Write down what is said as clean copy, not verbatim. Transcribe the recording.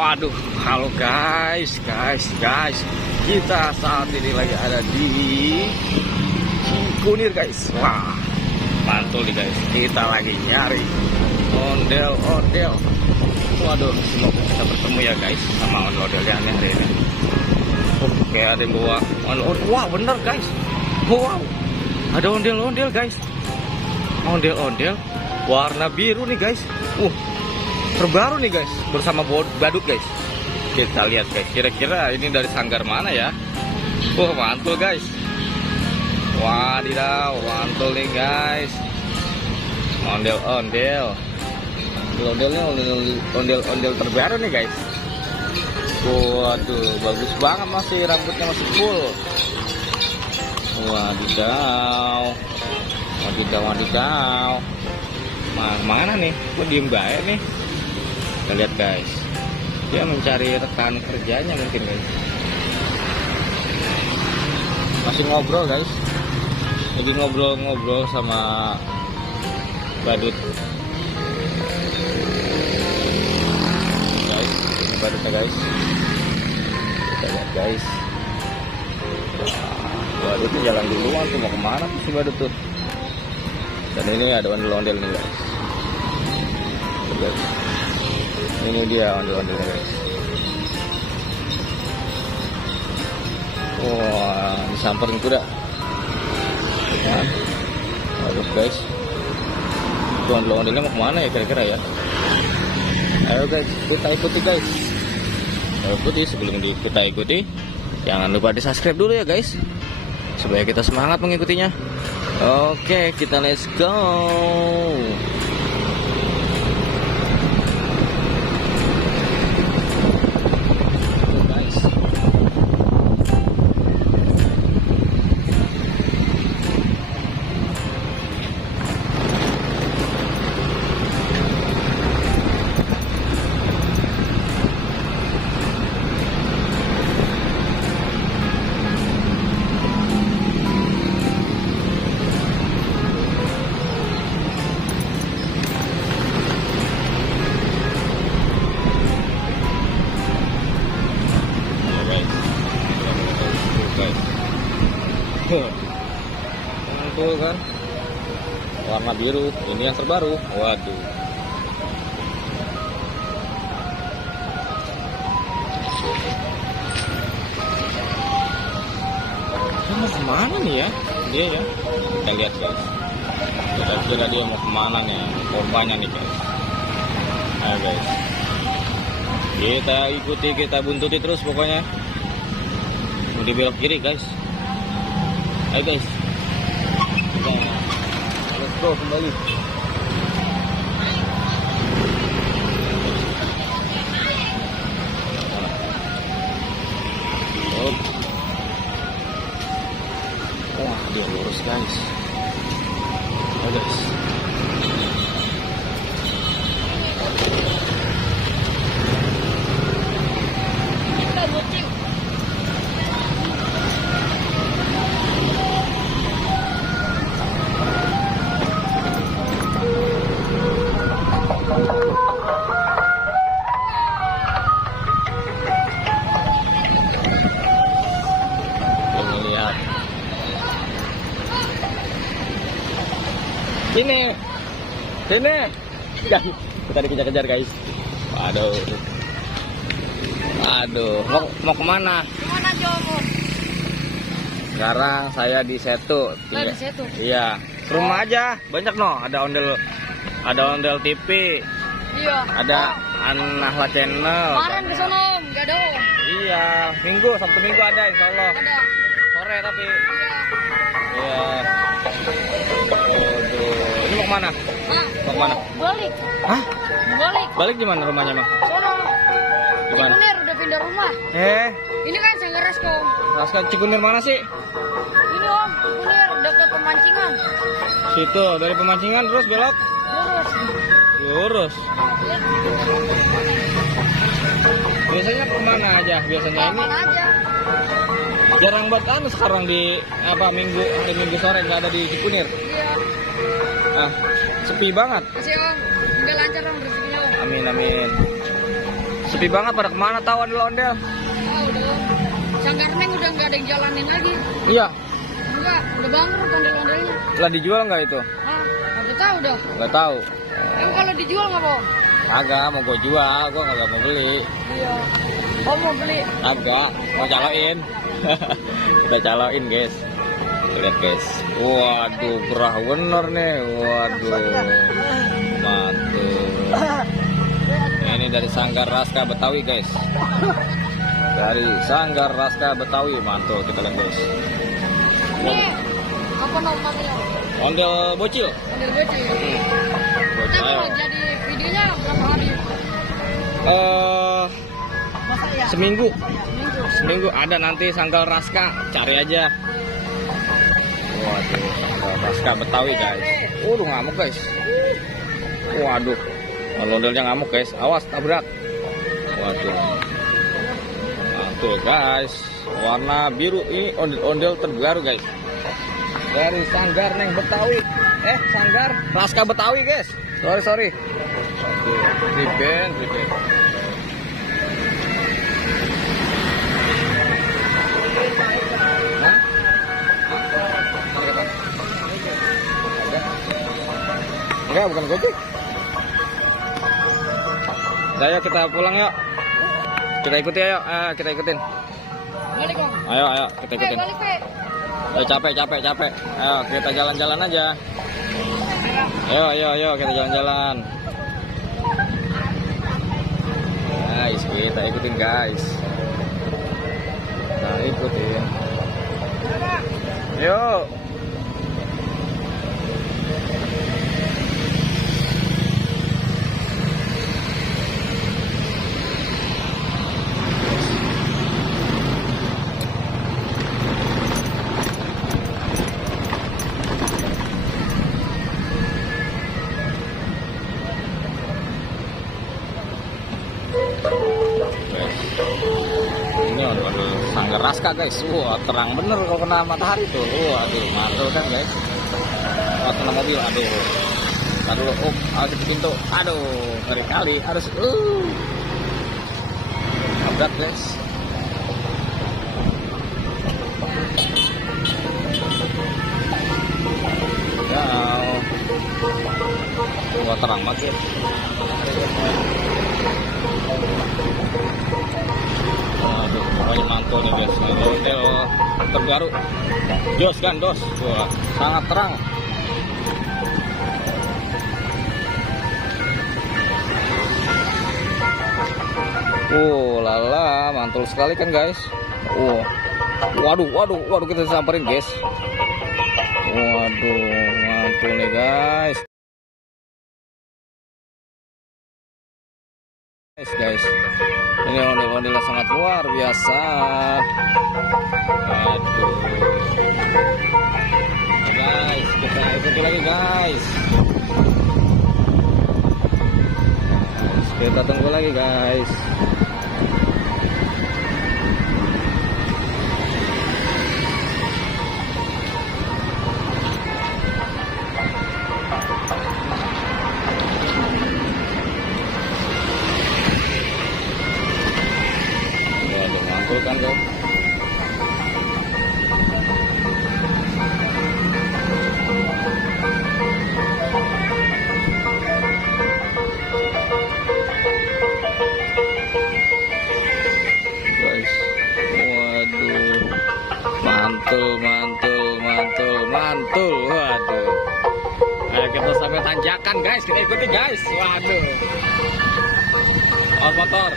Waduh, halo guys. Kita saat ini lagi ada di Cikunir guys. Wah, mantul nih guys. Kita lagi nyari ondel-ondel. Waduh, semoga kita bertemu ya guys sama ondel-ondel yang hari ini. Oke, ada yang bawa ondel-ondel. Wah, bener guys. Wow, ada ondel-ondel guys. Ondel-ondel warna biru nih guys. Terbaru nih guys, bersama badut guys. Kita lihat guys, kira-kira ini dari sanggar mana ya? Mantul guys. Wadidaw, mantul nih guys. Ondel-ondel. Ondel-ondelnya ondel-ondel terbaru nih guys. Waduh, bagus banget, masih rambutnya masih full. Wadidaw. Mana nih? Kok diem baik nih? Kita lihat guys, dia mencari rekan kerjanya mungkin guys. Masih ngobrol guys, jadi ngobrol sama badut guys. Ini badutnya guys, kita lihat guys. Badutnya jalan duluan tuh, mau kemana tuh si badut tuh. Dan ini ada ondel-ondel nih guys. Lihat. Ini dia ondel-ondelnya guys. Wah, disamperin kuda. Nah, aduh guys, itu ondel-ondelnya mau kemana ya kira-kira ya? Ayo guys, kita ikuti guys. Sebelum kita ikuti, jangan lupa di subscribe dulu ya guys, supaya kita semangat mengikutinya. Oke, kita let's go. Mantul kan, warna biru, ini yang terbaru. Waduh, dia mau kemana nih ya dia ya? Kita lihat guys, kira-kira dia mau kemana nih korbannya nih guys. Ayo guys, kita ikuti, kita buntuti terus pokoknya. Mau dibelok kiri guys. Ayo guys, let's go kembali. Wah, dia lurus guys. Ayo guys. Sini, kita dikejar-kejar guys. Aduh, mau kemana? Kemana Jomo? Sekarang saya di Setu. Di Setu? Iya, rumah aja, banyak no. Ada ondel TV. Iya. Ada Anahla Channel. Kemarin ke sana nggak ada. Iya, Sabtu Minggu ada insya Allah. Ada. Sore tapi. Iya. Iya. Aduh, ini mau kemana? Mau kemana? Balik. Hah? Balik. Balik di mana rumahnya mah? Sono. Gimana? Cikunir udah pindah rumah. Ini kan Sanggar Rasko. Raska Cikunir mana sih? Ini om, Cikunir dekat pemancingan. Situ, dari pemancingan terus belok? Lurus. Biasanya kemana aja? Biasanya ini? Kemana aja? Jarang banget sekarang di hari Minggu sore nggak ada di Cikunir. Iya. Sepi banget. Masih om, nggak lancar om rezekinya om. Amin. Sepi banget, pada kemana tahu ondel-ondel? Ah, udah. Sanggar Neng udah nggak ada yang jalanin lagi. Iya. Enggak, udah bangkrut ondel-ondelnya. Lah dijual nggak itu? Ah, nggak tahu dah. Nggak tahu. Emang kalau dijual nggak bohong? Agak mau gue jual, gue nggak mau beli. Iya. Oh mau beli? Agak mau caloin. Kita caloin guys. Lihat guys. Waduh, gerah bener nih. Waduh, mantul. Ini dari Sanggar Raska Betawi guys. Dari Sanggar Raska Betawi, mantul, kita lihat guys. Ini apa namanya? Ondel bocil. Ondel bocil. Kita Ayo. mau jadi videonya berapa hari? Masa ya? Seminggu. Minggu. Seminggu ada nanti Sanggar Raska, cari aja. Waduh, Sanggar Raska Betawi guys. Waduh, ngamuk guys. Waduh, ondel-ondelnya ngamuk guys. Awas tabrak. Waduh, mantul guys. Warna biru ini ondel-ondel terbaru guys. Dari Sanggar Neng Betawi. Sanggar Raska Betawi guys. Sorry. Waduh, riben. Hah? Enggak, bukan gojek. Ayo kita pulang yuk. Kita ikuti ayo, kita ikutin. Balik Om. Ayo, kita ikutin. Balik Pe. Ayo, capek. Ayo, kita jalan-jalan aja. Ayo, kita jalan-jalan. Guys, kita ikutin guys. Nah, ikutin. Yuk. Ini ondel Sanggar Raska guys. Wah, terang bener kalau kena matahari tuh. Waduh, mantul kan guys. Wah, kena mobil. Aduh, harus di pintu. Aduh, ngeri kali. Harus abrak guys. Ya, wah, terang banget. Aduh, pokoknya mantul nih guys. Ondel terbaru. Dos kan, dos. Wah, sangat terang. Lala, mantul sekali kan guys. Waduh, kita samperin guys. Waduh, mantul nih guys. Guys, ini ondel-ondel sangat luar biasa. Aduh, guys, kita ikuti lagi guys. Kita tunggu lagi guys. Kan guys. Waduh, mantul. Waduh, ayo kita sampai tanjakan guys, kita ikuti guys. Waduh, motor.